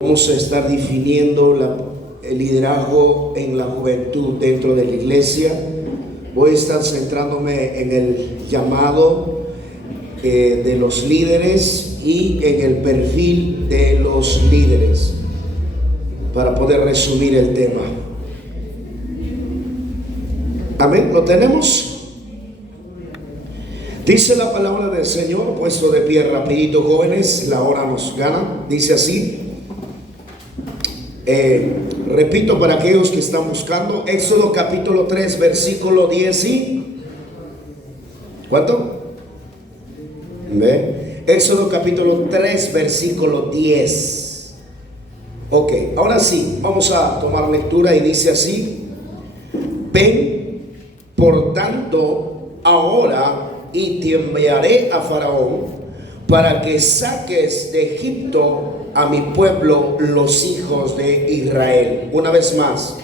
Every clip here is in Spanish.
Vamos a estar definiendo el liderazgo en la juventud dentro de la iglesia. Voy a estar centrándome en el llamado de los líderes y en el perfil de los líderes para poder resumir el tema. Amén, ¿lo tenemos? Dice la palabra del Señor, puesto de pie rapidito, jóvenes, la hora nos gana. Dice así. Repito para aquellos que están buscando, Éxodo capítulo 3 versículo 10 y ¿cuánto? ¿Ve? Éxodo capítulo 3 versículo 10. Ok, ahora sí, vamos a tomar lectura y dice así: ven, por tanto, ahora y te enviaré a Faraón para que saques de Egipto a mi pueblo, los hijos de Israel. Una vez más,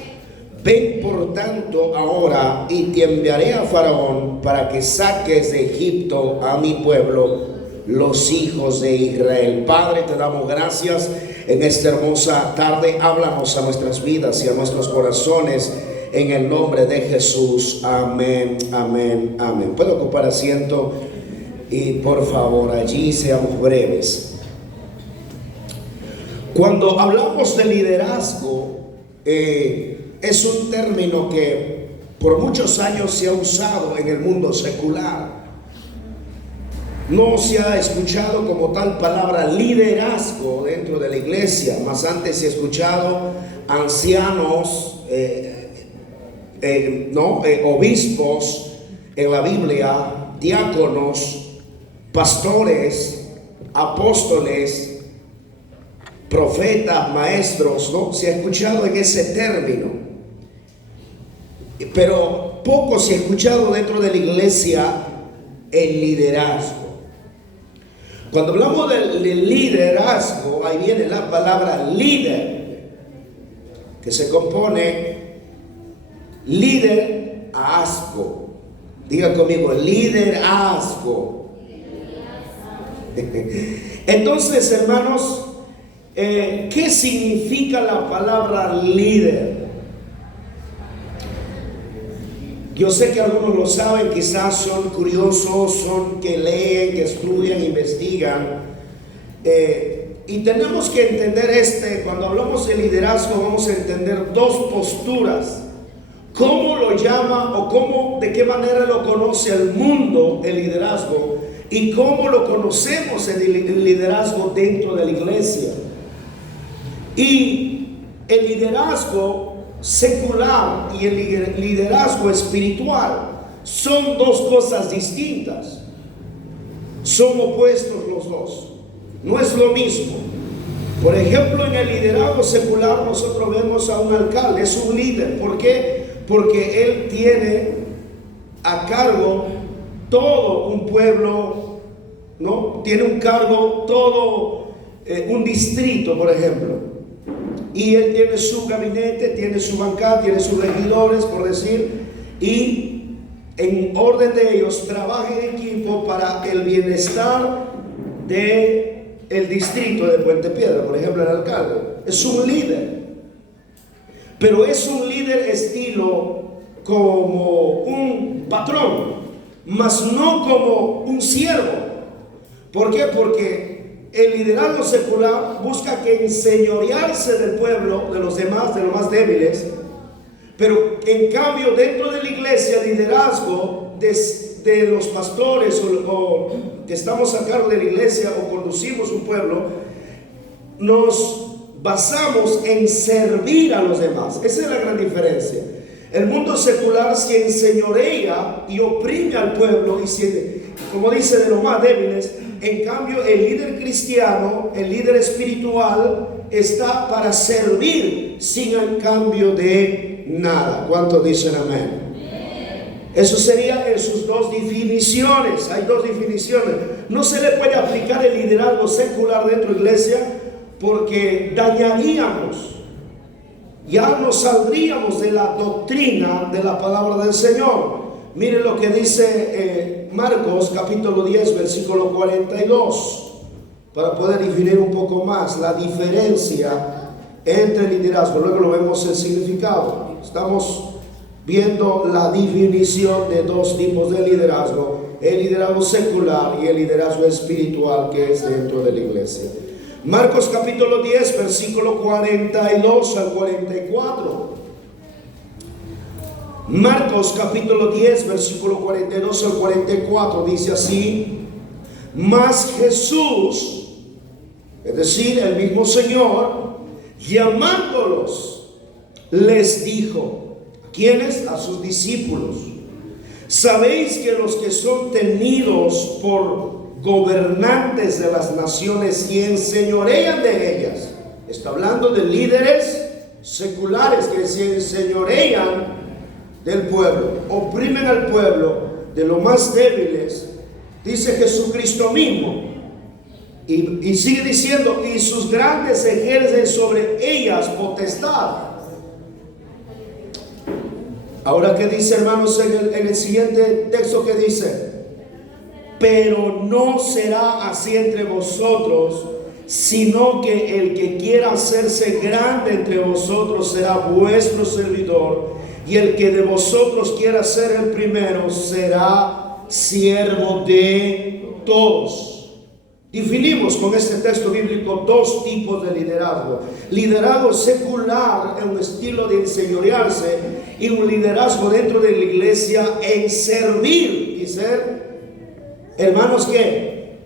ven por tanto ahora y te enviaré a Faraón para que saques de Egipto a mi pueblo, los hijos de Israel. Padre, te damos gracias en esta hermosa tarde. Háblanos a nuestras vidas y a nuestros corazones en el nombre de Jesús. Amén, amén, amén. ¿Puedo ocupar asiento? Y por favor, allí seamos breves. Cuando hablamos de liderazgo, es un término que por muchos años se ha usado en el mundo secular. No se ha escuchado como tal palabra liderazgo dentro de la iglesia, más antes se ha escuchado ancianos, obispos en la Biblia, diáconos, pastores, apóstoles, profetas, maestros, ¿no? Se ha escuchado en ese término, pero poco se ha escuchado dentro de la iglesia el liderazgo. Cuando hablamos del liderazgo, ahí viene la palabra líder, que se compone liderazgo. Diga conmigo, liderazgo. Entonces, hermanos, ¿qué significa la palabra líder? Yo sé que algunos lo saben, quizás son curiosos, son que leen, que estudian, investigan. Y tenemos que entender cuando hablamos de liderazgo, vamos a entender dos posturas. ¿Cómo lo llama o de qué manera lo conoce el mundo el liderazgo? Y cómo lo conocemos el liderazgo dentro de la iglesia. Y el liderazgo secular y el liderazgo espiritual son dos cosas distintas. Son opuestos los dos. No es lo mismo. Por ejemplo, en el liderazgo secular nosotros vemos a un alcalde, es un líder. ¿Por qué? Porque él tiene a cargo todo un pueblo, ¿no? Tiene un cargo todo un distrito, por ejemplo. Y él tiene su gabinete, tiene su bancada, tiene sus regidores, por decir, y en orden de ellos trabaja en equipo para el bienestar del distrito de Puente Piedra, por ejemplo, el alcalde. Es un líder, pero es un líder estilo como un patrón, mas no como un siervo. ¿Por qué? Porque el liderazgo secular busca que enseñorearse del pueblo, de los demás, de los más débiles. Pero en cambio, dentro de la iglesia, el liderazgo de los pastores o que estamos a cargo de la iglesia o conducimos un pueblo, nos basamos en servir a los demás. Esa es la gran diferencia. El mundo secular se enseñorea y oprime al pueblo, y como dice, de los más débiles. En cambio, el líder cristiano, el líder espiritual, está para servir sin el cambio de nada. ¿Cuántos dicen amén? Eso sería en sus dos definiciones. Hay dos definiciones. No se le puede aplicar el liderazgo secular dentro de la iglesia porque dañaríamos, ya nos saldríamos de la doctrina de la palabra del Señor. Miren lo que dice Marcos capítulo 10 versículo 42. para poder definir un poco más la diferencia entre liderazgo. Luego lo vemos el significado. Estamos viendo la definición de dos tipos de liderazgo: el liderazgo secular y el liderazgo espiritual que es dentro de la iglesia. Marcos capítulo 10, versículo 42 al 44. Marcos capítulo 10, versículo 42 al 44 dice así: mas Jesús, es decir, el mismo Señor, llamándolos, les dijo, ¿a quiénes? A sus discípulos: sabéis que los que son tenidos por gobernantes de las naciones y enseñorean de ellas, está hablando de líderes seculares que se enseñorean del pueblo, oprimen al pueblo, de los más débiles, dice Jesucristo mismo, y sigue diciendo, y sus grandes ejercen sobre ellas potestad. Ahora, ¿qué dice, hermanos, en el siguiente texto? Que dice: pero no será así entre vosotros, sino que el que quiera hacerse grande entre vosotros será vuestro servidor, y el que de vosotros quiera ser el primero será siervo de todos. Definimos con este texto bíblico dos tipos de liderazgo: liderazgo secular, en un estilo de enseñorearse, y un liderazgo dentro de la iglesia en servir y ser, hermanos, ¿qué?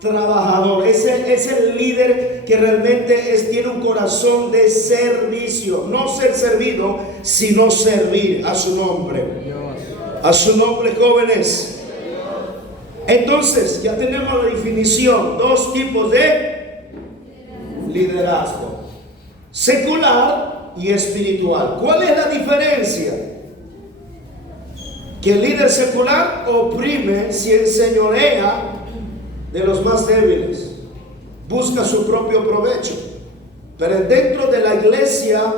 Trabajador. Es el líder que realmente tiene un corazón de servicio, no ser servido, sino servir. A su nombre, a su nombre, jóvenes. Entonces ya tenemos la definición: dos tipos de liderazgo, secular y espiritual. ¿Cuál es la diferencia? Que el líder secular oprime, se enseñorea de los más débiles, busca su propio provecho. Pero dentro de la iglesia,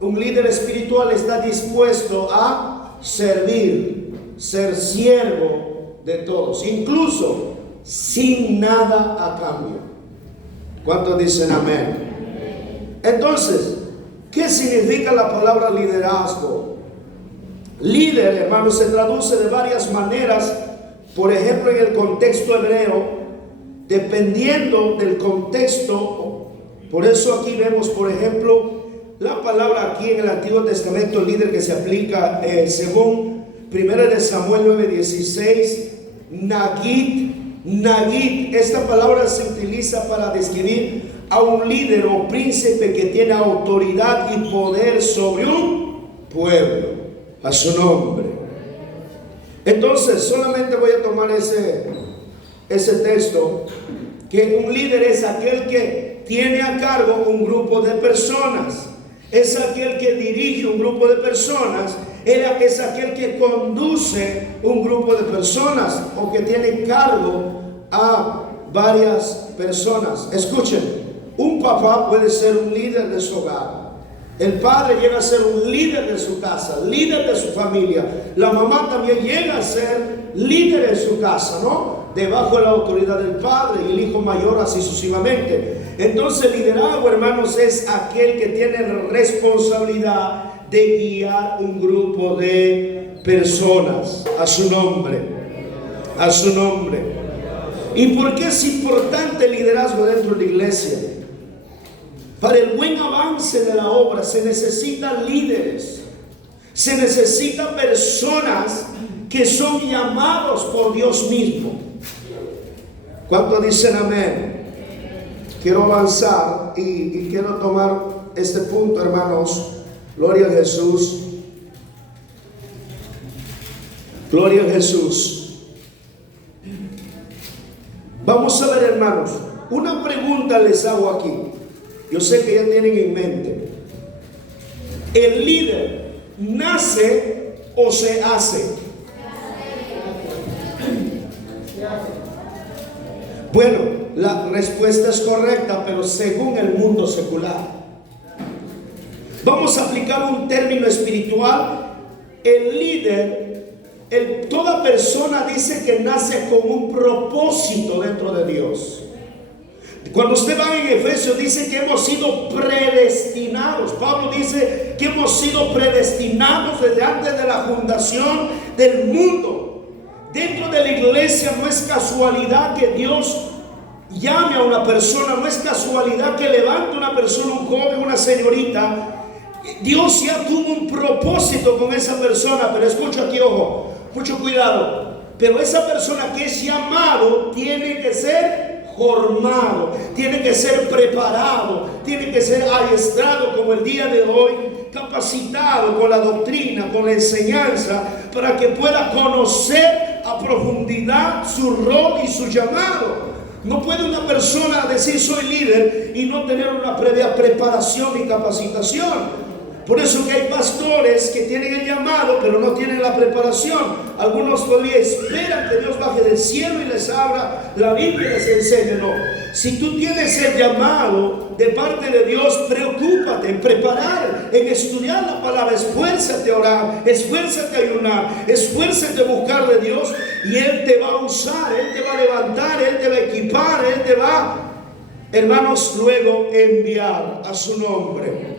un líder espiritual está dispuesto a servir, ser siervo de todos, incluso sin nada a cambio. ¿Cuántos dicen amén? Entonces, ¿qué significa la palabra liderazgo? Líder, hermanos, se traduce de varias maneras. Por ejemplo, en el contexto hebreo, dependiendo del contexto, por eso aquí vemos, por ejemplo, la palabra aquí en el Antiguo Testamento, líder, que se aplica según 1 Samuel 9:16, Nagid. Esta palabra se utiliza para describir a un líder o príncipe que tiene autoridad y poder sobre un pueblo. A su nombre. Entonces, solamente voy a tomar ese texto, que un líder es aquel que tiene a cargo un grupo de personas, es aquel que dirige un grupo de personas, es aquel que conduce un grupo de personas, o que tiene cargo a varias personas. Escuchen, un papá puede ser un líder de su hogar. El padre llega a ser un líder de su casa, líder de su familia. La mamá también llega a ser líder en su casa, ¿no? Debajo de la autoridad del padre, y el hijo mayor así sucesivamente. Entonces, liderazgo, hermanos, es aquel que tiene responsabilidad de guiar un grupo de personas. A su nombre, a su nombre. ¿Y por qué es importante el liderazgo dentro de la iglesia? Para el buen avance de la obra se necesitan líderes, se necesitan personas que son llamados por Dios mismo. ¿Cuántos dicen amén? Quiero avanzar y quiero tomar este punto, hermanos. Gloria a Jesús. Gloria a Jesús. Vamos a ver, hermanos, una pregunta les hago aquí. Yo sé que ya tienen en mente: ¿el líder nace o se hace? Bueno, la respuesta es correcta, pero según el mundo secular. Vamos a aplicar un término espiritual. El líder, toda persona dice que nace con un propósito dentro de Dios. Cuando usted va en Efesios, dice que hemos sido predestinados. Pablo dice que hemos sido predestinados desde antes de la fundación del mundo. Dentro de la iglesia no es casualidad que Dios llame a una persona, no es casualidad que levante una persona, un joven, una señorita. Dios ya tuvo un propósito con esa persona, pero escucha aquí, ojo, mucho cuidado. Pero esa persona que es llamado tiene que ser formado, tiene que ser preparado, tiene que ser adiestrado como el día de hoy, capacitado con la doctrina, con la enseñanza, para que pueda conocer a profundidad su rol y su llamado. No puede una persona decir soy líder y no tener una previa preparación y capacitación. Por eso que hay pastores que tienen el llamado pero no tienen la preparación. Algunos todavía esperan que Dios baje del cielo y les abra la Biblia y les enseñe. No, si tú tienes el llamado de parte de Dios, preocúpate en preparar, en estudiar la palabra. Esfuérzate a orar, esfuérzate a ayunar, esfuérzate a buscar de Dios, y Él te va a usar, Él te va a levantar, Él te va a equipar, Él te va, hermanos, luego enviar a su nombre.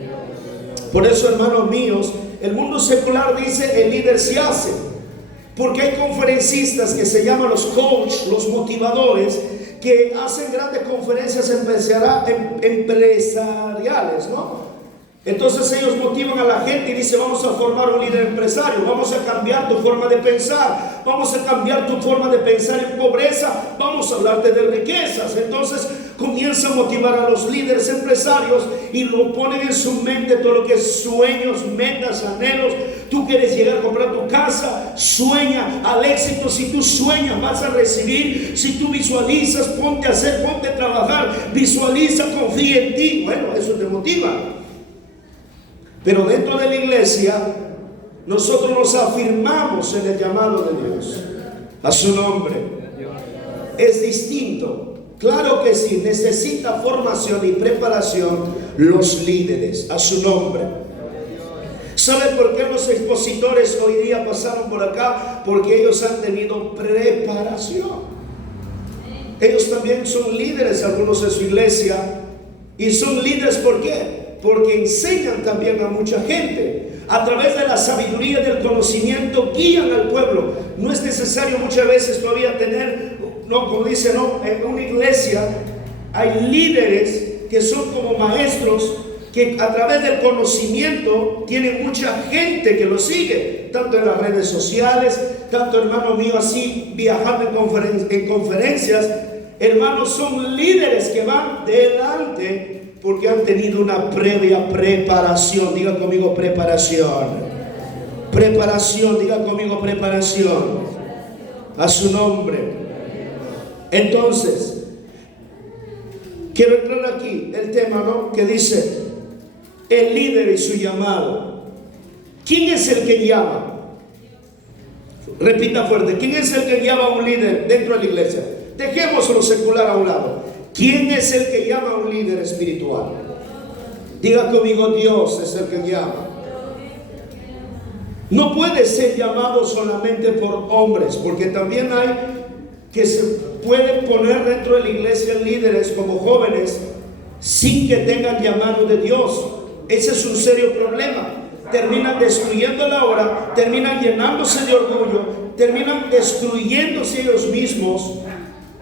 Por eso, hermanos míos, el mundo secular dice el líder se hace, porque hay conferencistas que se llaman los coaches, los motivadores, que hacen grandes conferencias empresariales, ¿no? Entonces ellos motivan a la gente y dicen: vamos a formar un líder empresario, vamos a cambiar tu forma de pensar, vamos a cambiar tu forma de pensar en pobreza, vamos a hablarte de riquezas. Entonces comienza a motivar a los líderes empresarios y lo ponen en su mente todo lo que es sueños, metas, anhelos. Tú quieres llegar a comprar tu casa, sueña al éxito. Si tú sueñas, vas a recibir. Si tú visualizas, ponte a hacer, ponte a trabajar, visualiza, confía en ti. Bueno, eso te motiva. Pero dentro de la iglesia, nosotros nos afirmamos en el llamado de Dios, a su nombre. Es distinto. Claro que sí, necesita formación y preparación los líderes, a su nombre. ¿Saben por qué los expositores hoy día pasaron por acá? Porque ellos han tenido preparación. Ellos también son líderes, algunos de su iglesia. Y son líderes, ¿por qué? Porque enseñan también a mucha gente. A través de la sabiduría del conocimiento guían al pueblo. No es necesario muchas veces todavía tener, no, como dice, no, en una iglesia hay líderes que son como maestros, que a través del conocimiento tienen mucha gente que lo sigue, tanto en las redes sociales, tanto, hermano mío, así viajando en conferencias. Hermanos, son líderes que van delante porque han tenido una previa preparación. Diga conmigo preparación. Preparación, diga conmigo preparación. A su nombre. Entonces, quiero entrar aquí el tema, ¿no? Que dice el líder y su llamado. ¿Quién es el que llama? Repita fuerte. ¿Quién es el que llama a un líder dentro de la iglesia? Dejemos lo secular a un lado. ¿Quién es el que llama a un líder espiritual? Diga conmigo: Dios es el que llama. No puede ser llamado solamente por hombres, porque también hay que se pueden poner dentro de la iglesia líderes como jóvenes sin que tengan llamado de Dios. Ese es un serio problema. Terminan destruyendo la obra, terminan llenándose de orgullo, terminan destruyéndose ellos mismos.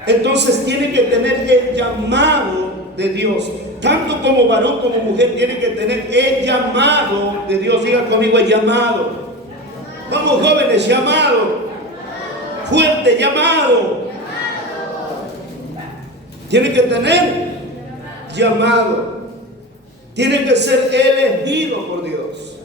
Entonces tiene que tener el llamado de Dios. Tanto como varón como mujer tiene que tener el llamado de Dios. Diga conmigo: el llamado. Vamos, jóvenes, llamado. Fuerte, llamado. Tiene que tener llamado. Tiene que ser elegido por Dios.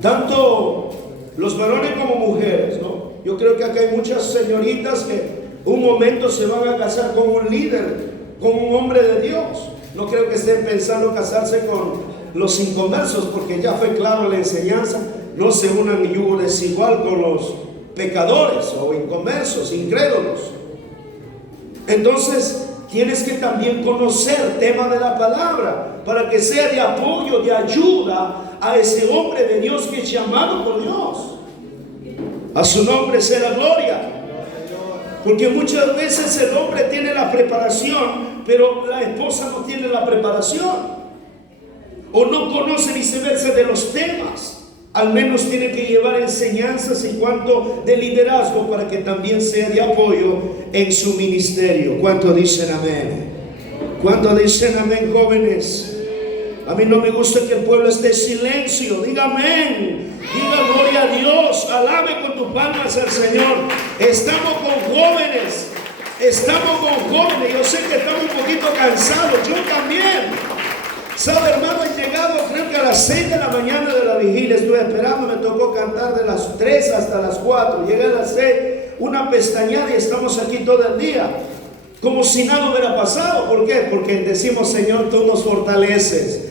Tanto los varones como mujeres, ¿no? Yo creo que acá hay muchas señoritas que un momento se van a casar con un líder, con un hombre de Dios. No creo que estén pensando casarse con los inconversos, porque ya fue claro la enseñanza: no se unan en yugo desigual con los pecadores o inconversos, incrédulos. Entonces tienes que también conocer tema de la palabra para que sea de apoyo, de ayuda a ese hombre de Dios que es llamado por Dios. A su nombre sea la gloria. Porque muchas veces el hombre tiene la preparación, pero la esposa no tiene la preparación. O no conoce viceversa de los temas. Al menos tiene que llevar enseñanzas en cuanto de liderazgo para que también sea de apoyo en su ministerio. ¿Cuánto dicen amén? ¿Cuánto dicen amén, jóvenes? A mí no me gusta que el pueblo esté en silencio. Diga amén. Diga gloria a Dios. Alabe con tus palmas al Señor. Estamos con jóvenes. Estamos con jóvenes. Yo sé que estamos un poquito cansados. Yo también. ¿Sabe, hermano? He llegado creo que a las 6 de la mañana de la vigilia. Estuve esperando. Me tocó cantar de las 3 hasta las 4. Llegué a las 6. Una pestañada y estamos aquí todo el día. Como si nada hubiera pasado. ¿Por qué? Porque decimos, Señor, tú nos fortaleces.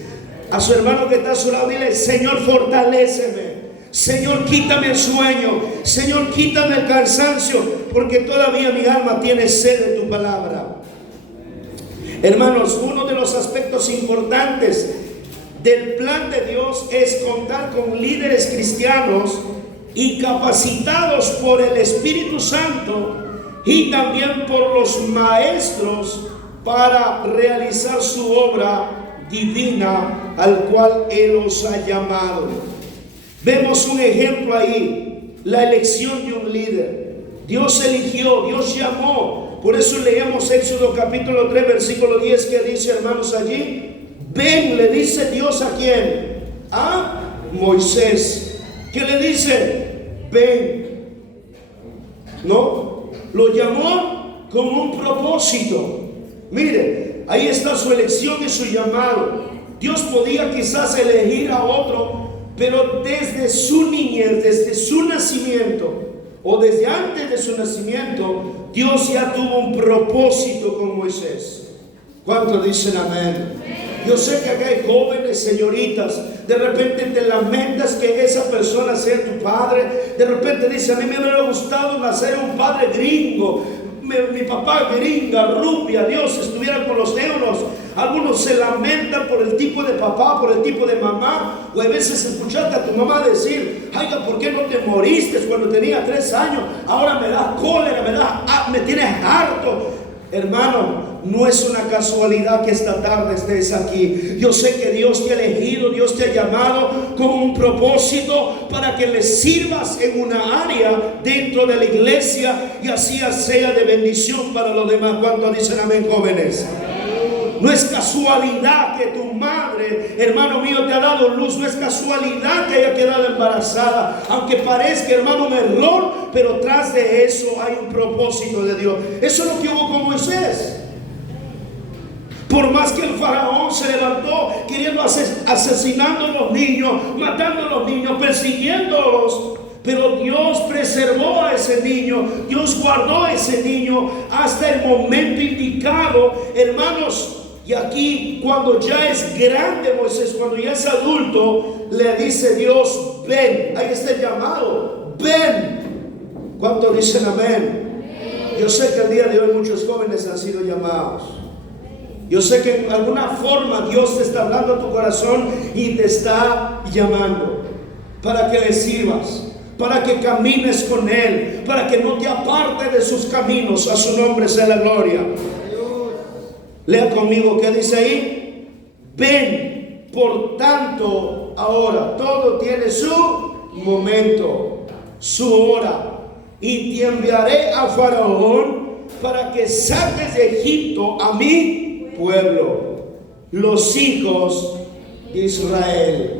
A su hermano que está a su lado, dile, Señor, fortaléceme. Señor, quítame el sueño. Señor, quítame el cansancio. Porque todavía mi alma tiene sed de tu palabra. Hermanos, uno de los aspectos importantes del plan de Dios es contar con líderes cristianos y capacitados por el Espíritu Santo y también por los maestros para realizar su obra divina al cual Él los ha llamado. Vemos un ejemplo ahí, la elección de un líder. Dios eligió, Dios llamó. Por eso leemos Éxodo capítulo 3 versículo 10 que dice, hermanos, allí, ven, le dice Dios a quién, a Moisés, que le dice, ven. No, lo llamó con un propósito. Mire, ahí está su elección y su llamado. Dios podía quizás elegir a otro, pero desde su niñez, desde su nacimiento, o desde antes de su nacimiento, Dios ya tuvo un propósito con Moisés. ¿Cuántos dicen amén? Yo sé que acá hay jóvenes, señoritas, de repente te lamentas que esa persona sea tu padre. De repente dice, a mí me hubiera gustado nacer un padre gringo. Mi papá gringa, rubia, Dios estuviera con los euros. Algunos se lamentan por el tipo de papá, por el tipo de mamá. O a veces escuchaste a tu mamá decir, ay, ¿por qué no te moriste cuando tenía 3 años? Ahora me da cólera, me tienes harto. Hermano, no es una casualidad que esta tarde estés aquí. Yo sé que Dios te ha elegido, Dios te ha llamado con un propósito para que le sirvas en una área dentro de la iglesia y así sea de bendición para los demás. ¿Cuántos dicen amén, jóvenes? No es casualidad que tu madre, hermano mío, te ha dado luz. No es casualidad que haya quedado embarazada. Aunque parezca, hermano, un error, pero tras de eso hay un propósito de Dios. Eso es lo que hubo con Moisés. Por más que el faraón se levantó queriendo asesinando a los niños, matando a los niños, persiguiéndolos, pero Dios preservó a ese niño, Dios guardó a ese niño hasta el momento indicado, hermanos. Y aquí, cuando ya es grande Moisés, cuando ya es adulto, le dice Dios, ven. Ahí está el llamado, ven. ¿Cuántos dicen amén? Yo sé que el día de hoy muchos jóvenes han sido llamados. Yo sé que en alguna forma Dios te está hablando a tu corazón y te está llamando para que le sirvas, para que camines con Él, para que no te apartes de sus caminos. A su nombre sea la gloria. Lea conmigo, ¿qué dice ahí? Ven, por tanto, ahora, todo tiene su momento, su hora, y te enviaré a Faraón para que saques de Egipto a mi pueblo, los hijos de Israel.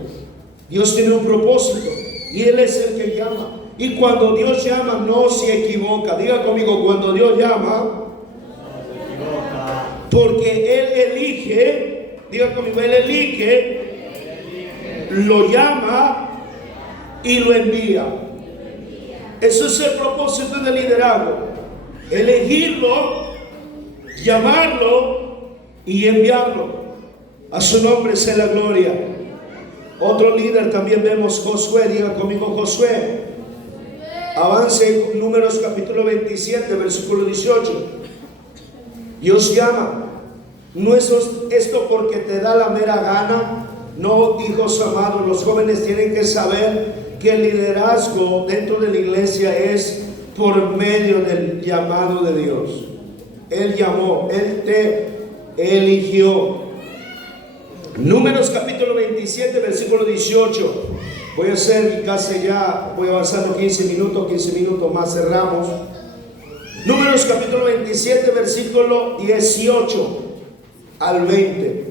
Dios tiene un propósito y Él es el que llama. Y cuando Dios llama, no se equivoca. Diga conmigo, cuando Dios llama, porque Él elige, diga conmigo, Él elige, lo llama y lo envía. Eso es el propósito del liderazgo: elegirlo, llamarlo y enviarlo. A su nombre sea la gloria. Otro líder también vemos, Josué. Diga conmigo, Josué. Avance en Números capítulo 27, versículo 18. Dios llama. No es esto porque te da la mera gana. No, hijos amados, los jóvenes tienen que saber que el liderazgo dentro de la iglesia es por medio del llamado de Dios. Él llamó, Él te eligió. Números capítulo 27, versículo 18. Voy a hacer casi ya, voy avanzando 15 minutos más, cerramos. Números capítulo 27, versículo 18 al 20.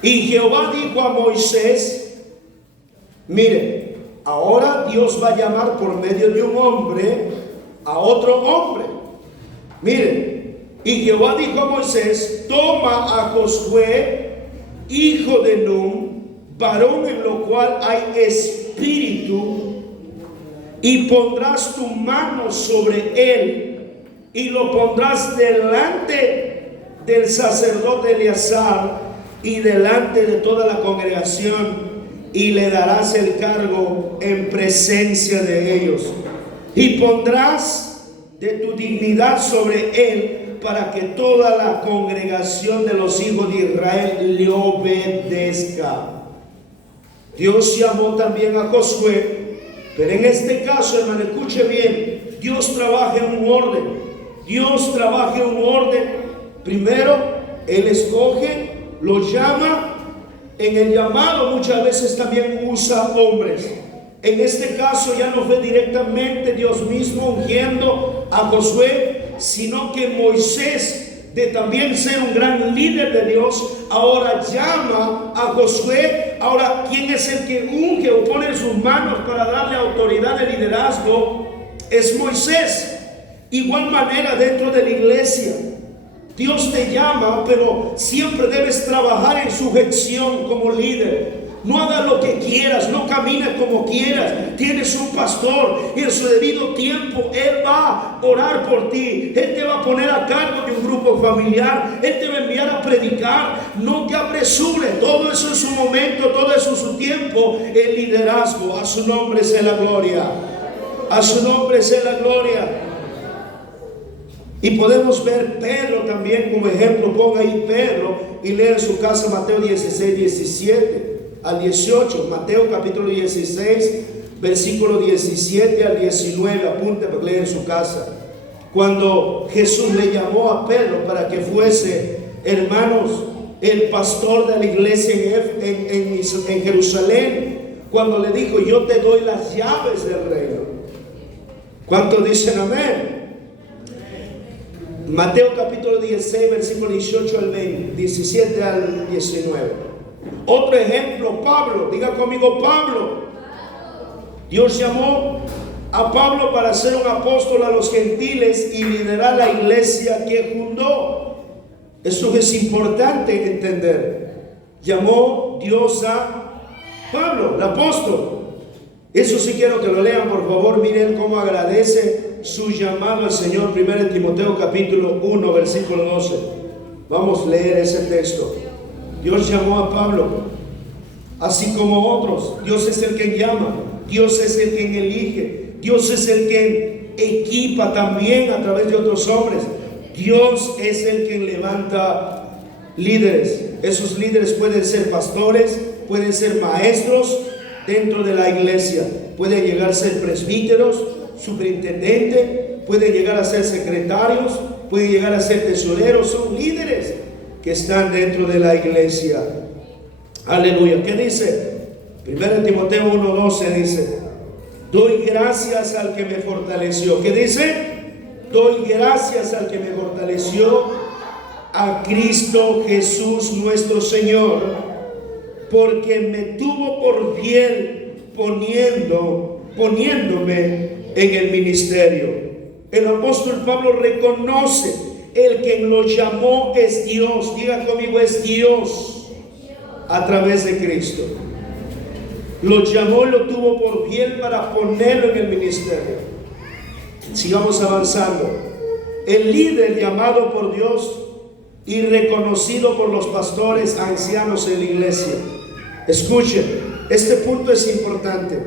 Y Jehová dijo a Moisés: mire, ahora Dios va a llamar por medio de un hombre a otro hombre. Mire, y Jehová dijo a Moisés: toma a Josué, hijo de Nun, varón en lo cual hay espíritu, y pondrás tu mano sobre él, y lo pondrás delante del sacerdote Eleazar y delante de toda la congregación, y le darás el cargo en presencia de ellos, y pondrás de tu dignidad sobre él, para que toda la congregación de los hijos de Israel le obedezca. Dios llamó también a Josué, pero en este caso, hermano, escuche bien, Dios trabaja en un orden. Dios trabaja en un orden. Primero, Él escoge, lo llama. En el llamado muchas veces también usa hombres. En este caso ya no fue directamente Dios mismo ungiendo a Josué, sino que Moisés, de también ser un gran líder de Dios, ahora llama a Josué. Ahora, ¿quién es el que unge o pone en sus manos para darle autoridad de liderazgo? Es Moisés. Igual manera dentro de la iglesia, Dios te llama, pero siempre debes trabajar en sujeción como líder. No hagas lo que quieras, no camines como quieras. Tienes un pastor y en su debido tiempo Él va a orar por ti. Él te va a poner a cargo de un grupo familiar. Él te va a enviar a predicar. No te apresures, todo eso en su momento, todo eso en su tiempo. El liderazgo, a su nombre sea la gloria. A su nombre sea la gloria. Y podemos ver Pedro también como ejemplo. Ponga ahí Pedro y lea en su casa Mateo 16, 17 al 18. Mateo capítulo 16, versículo 17 al 19. Apunte para leer en su casa. Cuando Jesús le llamó a Pedro para que fuese, hermanos, el pastor de la iglesia en Jerusalén, cuando le dijo: yo te doy las llaves del reino. ¿Cuántos dicen amén? Mateo capítulo 16, versículo 18 al 20, 17 al 19. Otro ejemplo, Pablo. Diga conmigo, Pablo. Dios llamó a Pablo para ser un apóstol a los gentiles y liderar la iglesia que fundó. Esto es importante entender. Llamó Dios a Pablo, el apóstol. Eso sí quiero que lo lean, por favor. Miren cómo agradece su llamado al Señor. 1 Timoteo capítulo 1, versículo 12. Vamos a leer ese texto. Dios llamó a Pablo, así como otros. Dios es el que llama, Dios es el que elige, Dios es el que equipa también a través de otros hombres. Dios es el que levanta líderes. Esos líderes pueden ser pastores, pueden ser maestros dentro de la iglesia, pueden llegar a ser presbíteros, superintendente, pueden llegar a ser secretarios, pueden llegar a ser tesoreros. Son líderes que están dentro de la iglesia. Aleluya. ¿Qué dice? 1 Timoteo 1:12 dice: doy gracias al que me fortaleció. ¿Qué dice? Doy gracias al que me fortaleció, a Cristo Jesús nuestro Señor, porque me tuvo por fiel poniéndome en el ministerio. El apóstol Pablo reconoce: el que lo llamó es Dios. Diga conmigo, es Dios a través de Cristo. Lo llamó y lo tuvo por fiel para ponerlo en el ministerio. Sigamos avanzando. El líder llamado por Dios y reconocido por los pastores ancianos en la iglesia. Escuchen, este punto es importante.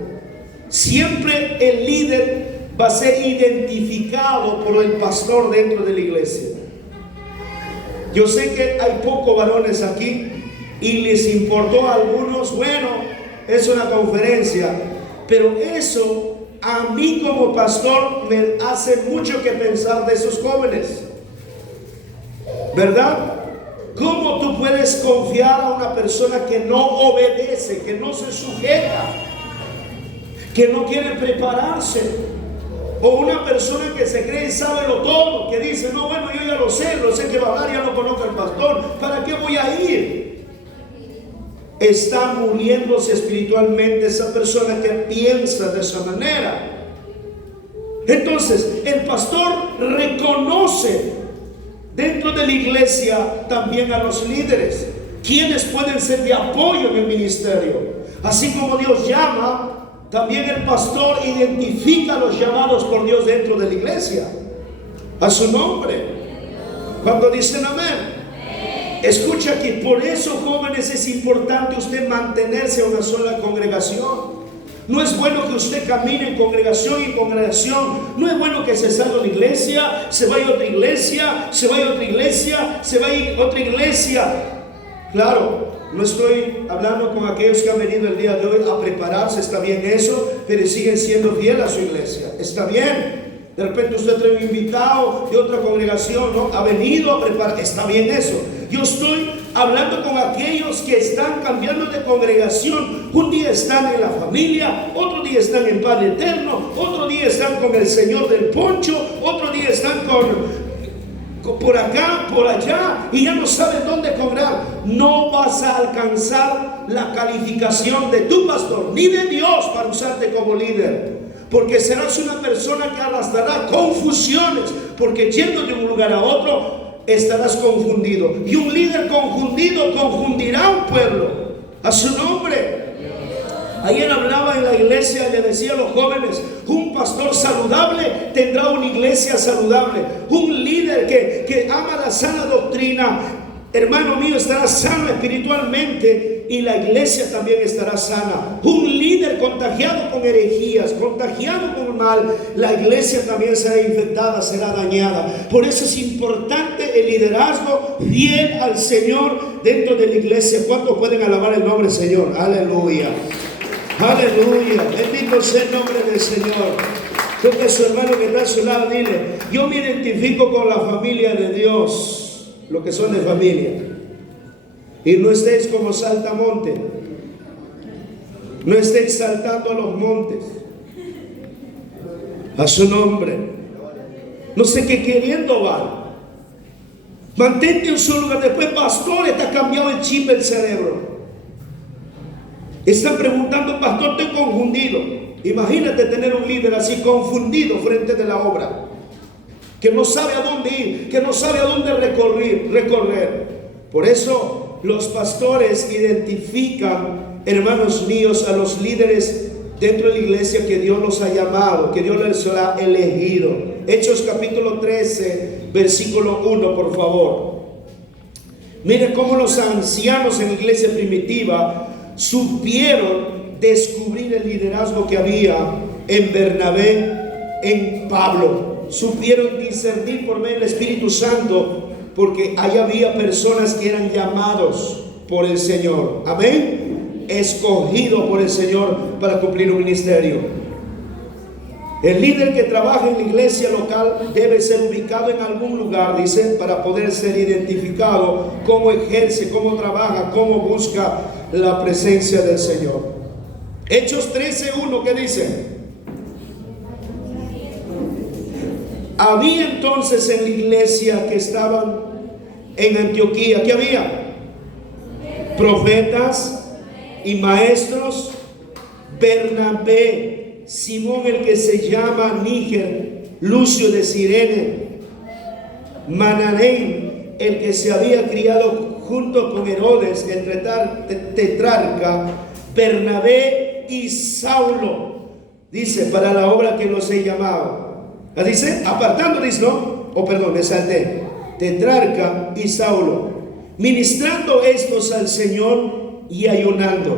Siempre el líder va a ser identificado por el pastor dentro de la iglesia. Yo sé que hay pocos varones aquí y les importó a algunos, bueno, es una conferencia, pero eso a mí como pastor me hace mucho que pensar de esos jóvenes, ¿verdad? ¿Cómo tú puedes confiar a una persona que no obedece, que no se sujeta, que no quiere prepararse? O una persona que se cree y sabe lo todo, que dice, no, bueno, yo ya lo sé que va a hablar, ya lo conozco al pastor, ¿para qué voy a ir? Está muriéndose espiritualmente esa persona que piensa de esa manera. Entonces, el pastor reconoce dentro de la iglesia también a los líderes, quienes pueden ser de apoyo en el ministerio. Así como Dios llama, también el pastor identifica los llamados por Dios dentro de la iglesia, a su nombre. Cuando dicen amén, escucha aquí, por eso, jóvenes, es importante usted mantenerse en una sola congregación. No es bueno que usted camine en congregación y congregación. No es bueno que se salga de la iglesia, se vaya a otra iglesia, se vaya a otra iglesia, se vaya a otra iglesia. Claro, no estoy hablando con aquellos que han venido el día de hoy a prepararse, está bien eso, pero siguen siendo fieles a su iglesia, está bien. De repente usted trae un invitado de otra congregación, ¿no? Ha venido a preparar, está bien eso. Yo estoy hablando con aquellos que están cambiando de congregación. Un día están en la familia, otro día están en Padre Eterno, otro día están con el Señor del Poncho, otro día están por acá, por allá, y ya no saben dónde congregar. No vas a alcanzar la calificación de tu pastor ni de Dios para usarte como líder, porque serás una persona que arrastrará confusiones, porque yendo de un lugar a otro estarás confundido, y un líder confundido confundirá a un pueblo, a su nombre. Ayer hablaba en la iglesia y le decía a los jóvenes, un pastor saludable tendrá una iglesia saludable. Un líder que ama la sana doctrina, hermano mío, estará sano espiritualmente, y la iglesia también estará sana. Un líder contagiado con herejías, contagiado con el mal, la iglesia también será infectada, será dañada. Por eso es importante el liderazgo fiel al Señor dentro de la iglesia. ¿Cuántos pueden alabar el nombre del Señor? Aleluya. Aleluya, bendito sea el nombre del Señor. Toque a su hermano que está a su lado, dile, yo me identifico con la familia de Dios, los que son de familia. Y no estéis como saltamonte, no estéis saltando a los montes, a su nombre. No sé qué queriendo va. Mantente en su lugar. Después, pastor, está cambiado el chip del cerebro. Están preguntando, pastor, estoy confundido. Imagínate tener un líder así, confundido frente de la obra, que no sabe a dónde ir, que no sabe a dónde recorrer. Por eso los pastores identifican, hermanos míos, a los líderes dentro de la iglesia que Dios los ha llamado, que Dios los ha elegido. Hechos capítulo 13, versículo 1, por favor. Mire cómo los ancianos en la iglesia primitiva supieron descubrir el liderazgo que había en Bernabé, en Pablo. Supieron discernir por medio del Espíritu Santo, porque ahí había personas que eran llamados por el Señor, amén, escogidos por el Señor para cumplir un ministerio. El líder que trabaja en la iglesia local debe ser ubicado en algún lugar, dice, para poder ser identificado cómo ejerce, cómo trabaja, cómo busca la presencia del Señor. Hechos 13:1, ¿qué dice? Había entonces en la iglesia que estaban en Antioquía, ¿qué había? Profetas y maestros. Bernabé, Simón el que se llama Níger, Lucio de Cirene, Manaén el que se había criado junto con Herodes, el tetrarca, Bernabé y Saulo, dice, para la obra que los he llamado. Dice, apartando, dice, ¿no? Perdón, me salté. Tetrarca y Saulo, ministrando estos al Señor y ayunando,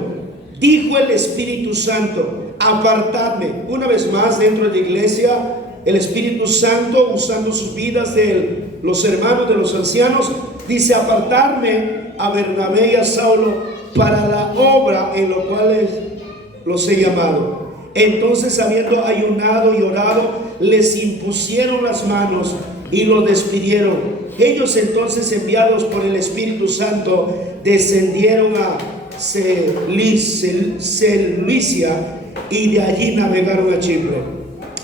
dijo el Espíritu Santo, apartadme. Una vez más, dentro de la iglesia, el Espíritu Santo, usando sus vidas de los hermanos, de los ancianos, dice, apartarme a Bernabé y a Saulo para la obra en la cual los he llamado. Entonces, habiendo ayunado y orado, les impusieron las manos y los despidieron. Ellos entonces, enviados por el Espíritu Santo, descendieron a Seleucia y de allí navegaron a Chipre.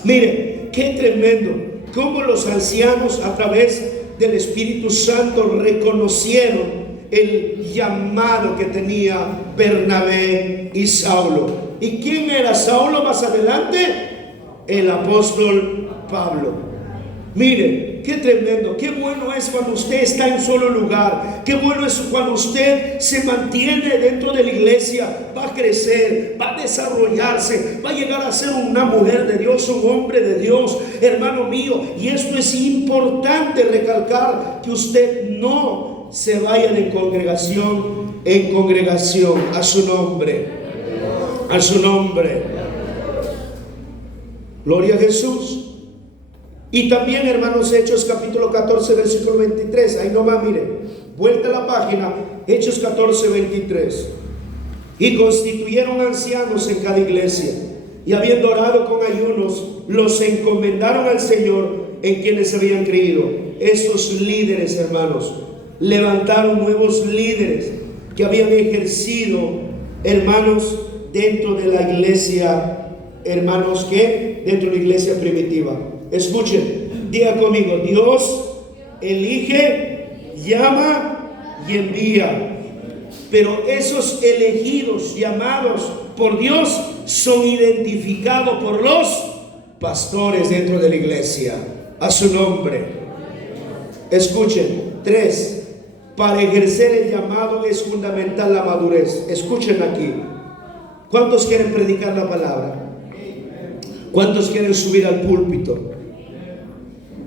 Mire, qué tremendo, cómo los ancianos a través del Espíritu Santo reconocieron el llamado que tenía Bernabé y Saulo. ¿Y quién era Saulo más adelante? El apóstol Pablo. Mire, qué tremendo, qué bueno es cuando usted está en solo lugar. Qué bueno es cuando usted se mantiene dentro de la iglesia. Va a crecer, va a desarrollarse, va a llegar a ser una mujer de Dios, un hombre de Dios, hermano mío. Y esto es importante recalcar, que usted no se vaya de congregación en congregación. A su nombre, a su nombre. Gloria a Jesús. Y también, hermanos, Hechos capítulo 14 versículo 23. Ahí nomás, mire, vuelta a la página. Hechos 14, 23. Y constituyeron ancianos en cada iglesia, y habiendo orado con ayunos, los encomendaron al Señor en quienes habían creído. Estos líderes, hermanos, levantaron nuevos líderes que habían ejercido, hermanos, dentro de la iglesia, hermanos, que dentro de la iglesia primitiva. Escuchen, diga conmigo: Dios elige, llama y envía. Pero esos elegidos, llamados por Dios, son identificados por los pastores dentro de la iglesia. A su nombre. Escuchen, 3. Para ejercer el llamado es fundamental la madurez. Escuchen aquí. ¿Cuántos quieren predicar la palabra? ¿Cuántos quieren subir al púlpito?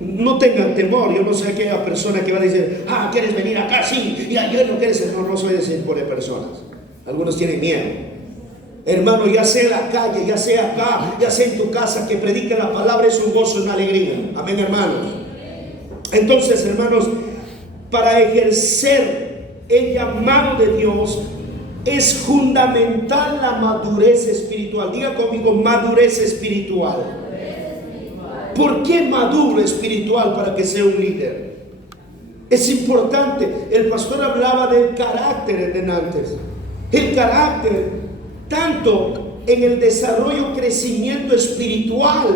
No tengan temor. Yo no sé aquella persona que va a decir: ¿quieres venir acá? Sí. Y ayer no quieres. No soy de ese tipo de personas. Algunos tienen miedo. Hermano, ya sea en la calle, ya sea acá, ya sea en tu casa, que predique la palabra es un gozo, una alegría. Amén, hermanos. Entonces, hermanos, para ejercer el llamado de Dios es fundamental la madurez espiritual. Diga conmigo: madurez espiritual. ¿Por qué maduro espiritual? Para que sea un líder. Es importante. El pastor hablaba del carácter en antes. El carácter, tanto en el desarrollo, crecimiento espiritual.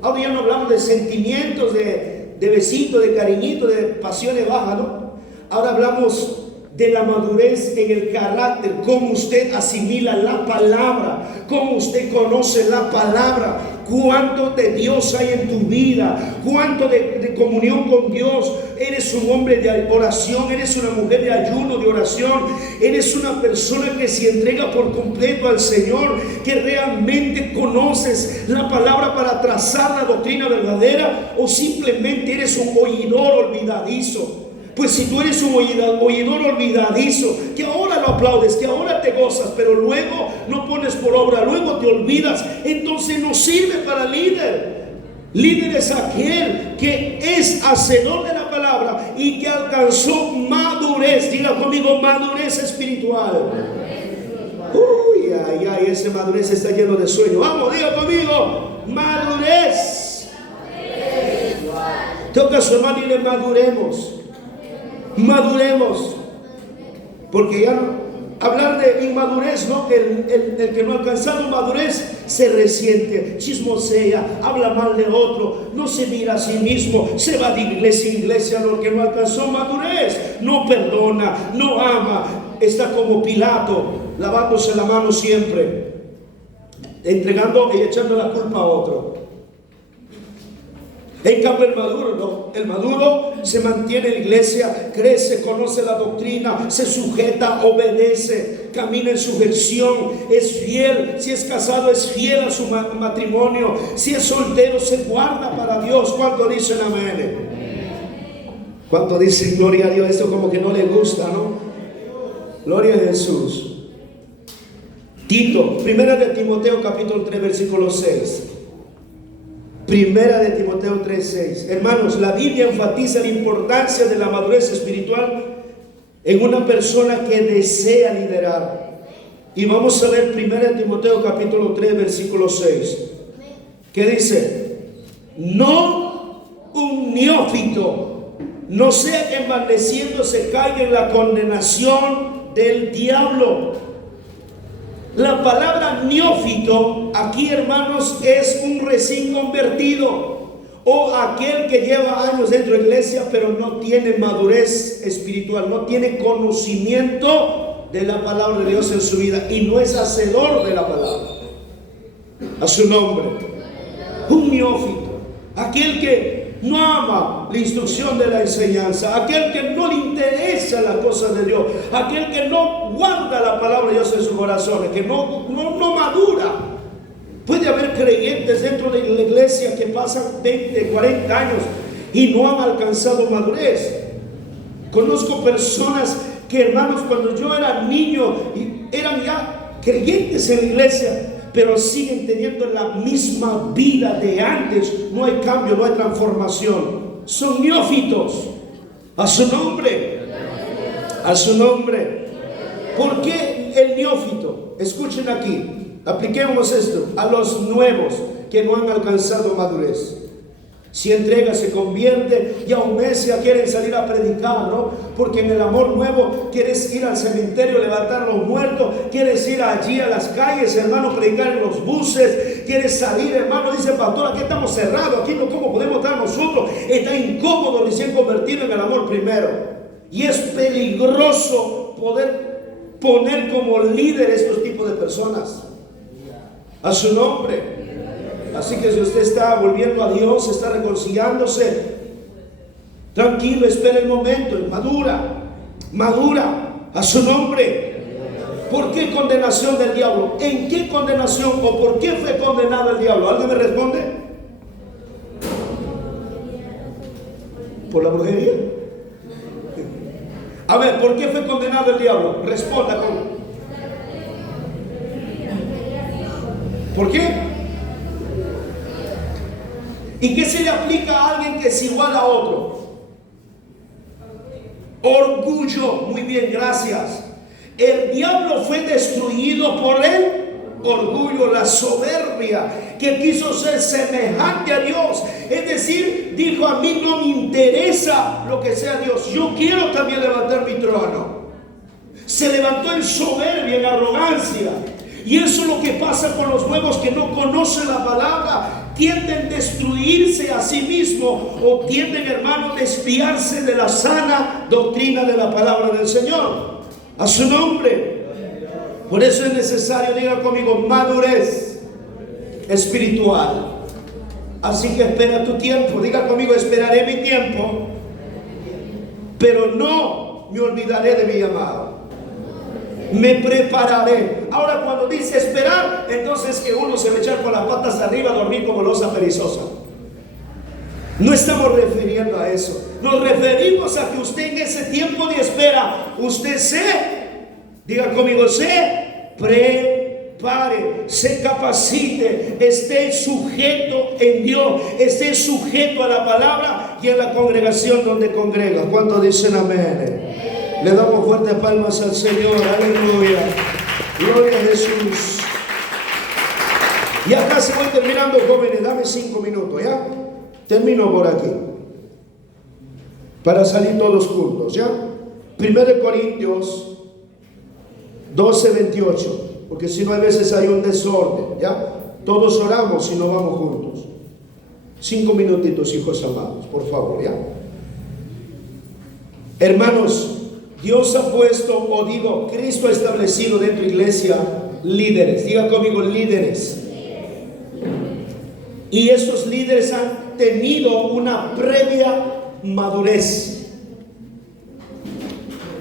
Ahora ya no hablamos de sentimientos, de besitos, de cariñitos, de pasiones bajas, ¿no? Ahora hablamos de la madurez en el carácter, cómo usted asimila la palabra, cómo usted conoce la palabra, cuánto de Dios hay en tu vida, cuánto de comunión con Dios. Eres un hombre de oración, eres una mujer de ayuno, de oración, eres una persona que se entrega por completo al Señor, que realmente conoces la palabra para trazar la doctrina verdadera, o simplemente eres un oidor olvidadizo. Pues si tú eres un oidor olvidadizo, que ahora lo aplaudes, que ahora te gozas, pero luego no pones por obra, luego te olvidas, entonces no sirve para líder. Líder es aquel que es hacedor de la palabra y que alcanzó madurez. Diga conmigo: madurez espiritual. Uy, ese madurez está lleno de sueño. Vamos, diga conmigo: madurez. Toca a su hermano y le maduremos. Maduremos, porque ya hablar de inmadurez, ¿no? El que no ha alcanzado madurez se resiente, chismosea, habla mal de otro, no se mira a sí mismo, se va de iglesia en iglesia. Lo que no alcanzó madurez no perdona, no ama, está como Pilato, lavándose la mano siempre, entregando y echando la culpa a otro. En cambio el maduro no, el maduro se mantiene en la iglesia, crece, conoce la doctrina, se sujeta, obedece, camina en sujeción, es fiel. Si es casado, es fiel a su matrimonio. Si es soltero, se guarda para Dios. ¿Cuánto dicen amén? ¿Cuánto dicen gloria a Dios? Esto como que no le gusta, ¿no? Gloria a Jesús. Tito, primera de Timoteo capítulo 3 versículo 6. Primera de Timoteo 3:6. Hermanos, la Biblia enfatiza la importancia de la madurez espiritual en una persona que desea liderar Y vamos a ver 1 Timoteo capítulo 3 versículo 6. ¿Qué dice? No un neófito, no sea que envaneciendo se caiga en la condenación del diablo. La palabra neófito aquí, hermanos, es un recién convertido o aquel que lleva años dentro de la iglesia pero no tiene madurez espiritual, no tiene conocimiento de la palabra de Dios en su vida y no es hacedor de la palabra. A su nombre. Un neófito, aquel que no ama la instrucción de la enseñanza, aquel que no le interesa las cosas de Dios, aquel que no guarda la palabra de Dios en su corazón, que no madura. Puede haber creyentes dentro de la iglesia que pasan 20, 40 años y no han alcanzado madurez. Conozco personas que, hermanos, cuando yo era niño eran ya creyentes en la iglesia, pero siguen teniendo la misma vida de antes. No hay cambio, no hay transformación. Son neófitos. A su nombre. A su nombre. ¿Por qué el neófito? Escuchen aquí, apliquemos esto a los nuevos que no han alcanzado madurez. Si entrega, se convierte y a un mes ya quieren salir a predicar, ¿no? Porque en el amor nuevo quieres ir al cementerio, levantar a los muertos, quieres ir allí a las calles, hermano, predicar en los buses, quieres salir, hermano, dice pastor, aquí estamos cerrados, aquí no, ¿cómo podemos estar nosotros? Está incómodo recién convertido en el amor primero. Y es peligroso poder poner como líder estos tipos de personas. A su nombre. Así que si usted está volviendo a Dios, está reconciliándose, tranquilo, espera el momento, madura, a su nombre. ¿Por qué condenación del diablo? ¿En qué condenación o por qué fue condenado el diablo? ¿Alguien me responde? ¿Por la brujería? A ver, ¿por qué fue condenado el diablo? Responda con. ¿Por qué? ¿Y qué se le aplica a alguien que es igual a otro? Orgullo. Muy bien, gracias. El diablo fue destruido por el orgullo, la soberbia, que quiso ser semejante a Dios. Es decir, dijo: a mí no me interesa lo que sea Dios, yo quiero también levantar mi trono. Se levantó en soberbia, en arrogancia. Y eso es lo que pasa con los nuevos que no conocen la palabra. Tienden a destruirse a sí mismos o tienden, hermano, a desviarse de la sana doctrina de la palabra del Señor. A su nombre. Por eso es necesario, diga conmigo, madurez espiritual. Así que espera tu tiempo. Diga conmigo, esperaré mi tiempo, pero no me olvidaré de mi llamado. Me prepararé. Ahora, cuando dice esperar, entonces que uno se va a echar con las patas arriba a dormir como losa perezosa. No estamos refiriendo a eso. Nos referimos a que usted en ese tiempo de espera, usted diga conmigo, se prepare, se capacite, esté sujeto en Dios, esté sujeto a la palabra y a la congregación donde congrega. ¿Cuántos dicen amén? Le damos fuertes palmas al Señor, aleluya, gloria a Jesús. Ya casi voy terminando, jóvenes, dame 5 minutos, ¿ya? Termino por aquí, para salir todos juntos, ¿ya? 1 Corintios 12:28, porque si no hay veces hay un desorden, ¿ya? Todos oramos y no vamos juntos. 5 minutitos, hijos amados, por favor, ¿ya? Hermanos, Dios ha puesto, Cristo ha establecido dentro de la iglesia líderes. Diga conmigo, líderes. Y estos líderes han tenido una previa madurez.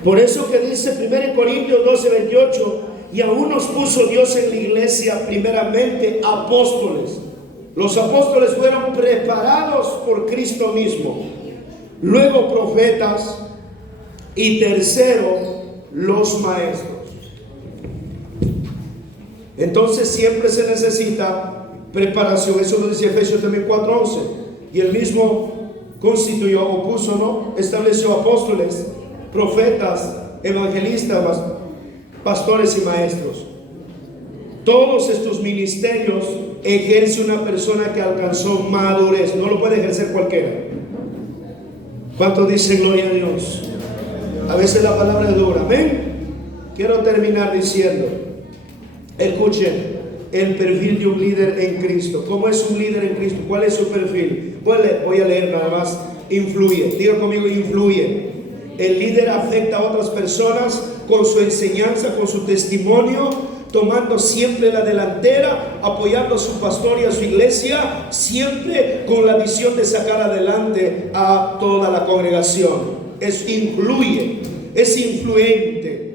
Por eso que dice 1 Corintios 12:28, y aún nos puso Dios en la iglesia primeramente apóstoles. Los apóstoles fueron preparados por Cristo mismo. Luego profetas. Y tercero, los maestros. Entonces siempre se necesita preparación. Eso lo dice Efesios también 4:11. Y él mismo constituyó o puso, ¿no? Estableció apóstoles, profetas, evangelistas, pastores y maestros. Todos estos ministerios ejerce una persona que alcanzó madurez. No lo puede ejercer cualquiera. ¿Cuántos dicen gloria a Dios? A veces la palabra es dura. Amén. Quiero terminar diciendo, escuchen, el perfil de un líder en Cristo. ¿Cómo es un líder en Cristo? ¿Cuál es su perfil? Voy a leer nada más. Influye. Diga conmigo, influye. El líder afecta a otras personas con su enseñanza, con su testimonio, tomando siempre la delantera, apoyando a su pastor y a su iglesia, siempre con la visión de sacar adelante a toda la congregación. Influye, es influente,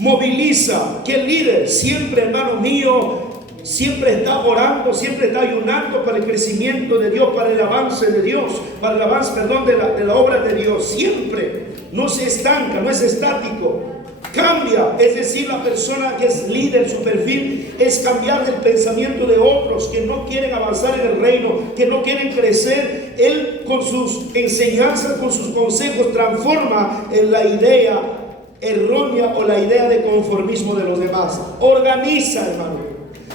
moviliza. Que el líder siempre, hermano mío, siempre está orando, siempre está ayunando para el crecimiento de Dios, para el avance de Dios, para el avance, de la obra de Dios. Siempre no se estanca, no es estático, cambia. Es decir, la persona que es líder, su perfil es cambiar el pensamiento de otros que no quieren avanzar en el reino, que no quieren crecer. Él, con sus enseñanzas, con sus consejos, transforma en la idea errónea o la idea de conformismo de los demás. Organiza, hermano.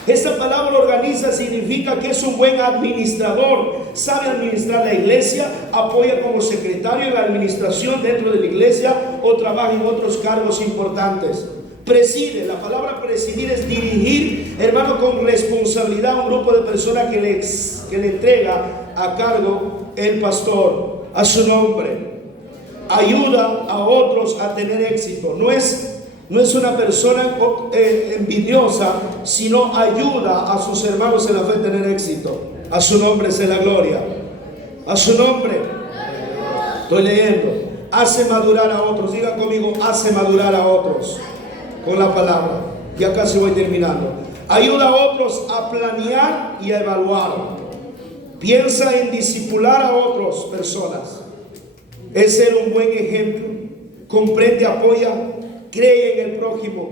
Esta palabra organiza significa que es un buen administrador, sabe administrar la iglesia, apoya como secretario en la administración dentro de la iglesia o trabaja en otros cargos importantes. Preside, la palabra presidir es dirigir, hermano, con responsabilidad a un grupo de personas que le entrega a cargo el pastor, a su nombre. Ayuda a otros a tener éxito. No es una persona envidiosa, sino ayuda a sus hermanos en la fe a tener éxito. A su nombre sea la gloria. A su nombre. Estoy leyendo. Hace madurar a otros. Diga conmigo, hace madurar a otros. Con la palabra. Ya casi voy terminando. Ayuda a otros a planear y a evaluar. Piensa en discipular a otras personas. Es ser un buen ejemplo. Comprende, apoya, cree en el prójimo.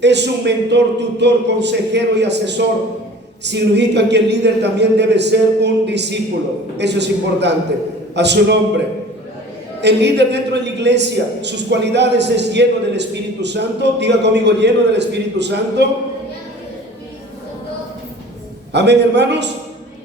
Es un mentor, tutor, consejero y asesor. Significa que el líder también debe ser un discípulo. Eso es importante. A su nombre. El líder dentro de la iglesia, sus cualidades es lleno del Espíritu Santo. Diga conmigo, lleno del Espíritu Santo. Amén, hermanos.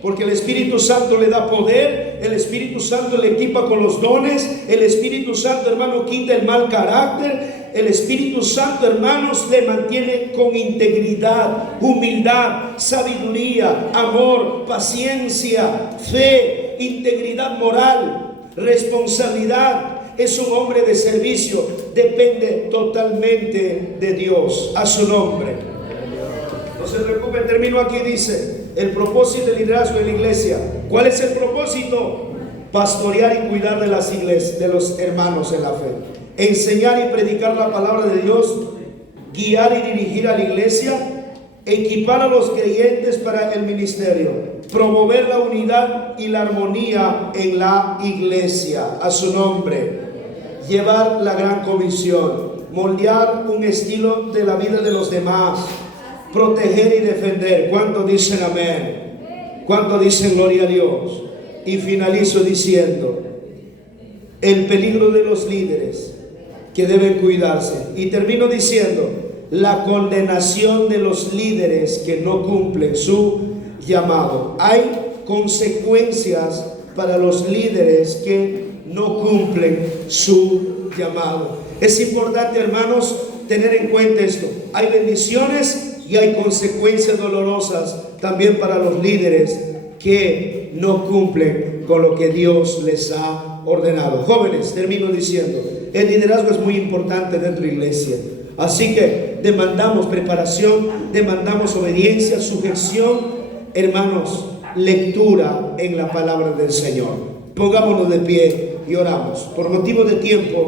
Porque el Espíritu Santo le da poder, el Espíritu Santo le equipa con los dones, el Espíritu Santo, hermano, quita el mal carácter, el Espíritu Santo, hermanos, le mantiene con integridad, humildad, sabiduría, amor, paciencia, fe, integridad moral, responsabilidad. Es un hombre de servicio, depende totalmente de Dios. A su nombre. No se preocupen, termino aquí, dice. El propósito del liderazgo en la iglesia. ¿Cuál es el propósito? Pastorear y cuidar de las iglesias, de los hermanos en la fe. Enseñar y predicar la palabra de Dios. Guiar y dirigir a la iglesia. Equipar a los creyentes para el ministerio. Promover la unidad y la armonía en la iglesia. A su nombre. Llevar la gran comisión. Moldear un estilo de la vida de los demás. Proteger y defender. ¿Cuántos dicen amén? ¿Cuántos dicen gloria a Dios? Y finalizo diciendo, el peligro de los líderes que deben cuidarse. Y termino diciendo, la condenación de los líderes que no cumplen su llamado. Hay consecuencias para los líderes que no cumplen su llamado. Es importante, hermanos, tener en cuenta esto. Hay bendiciones y hay consecuencias dolorosas también para los líderes que no cumplen con lo que Dios les ha ordenado. Jóvenes, termino diciendo, el liderazgo es muy importante dentro de la iglesia. Así que demandamos preparación, demandamos obediencia, sujeción, hermanos, lectura en la palabra del Señor. Pongámonos de pie y oramos. Por motivo de tiempo.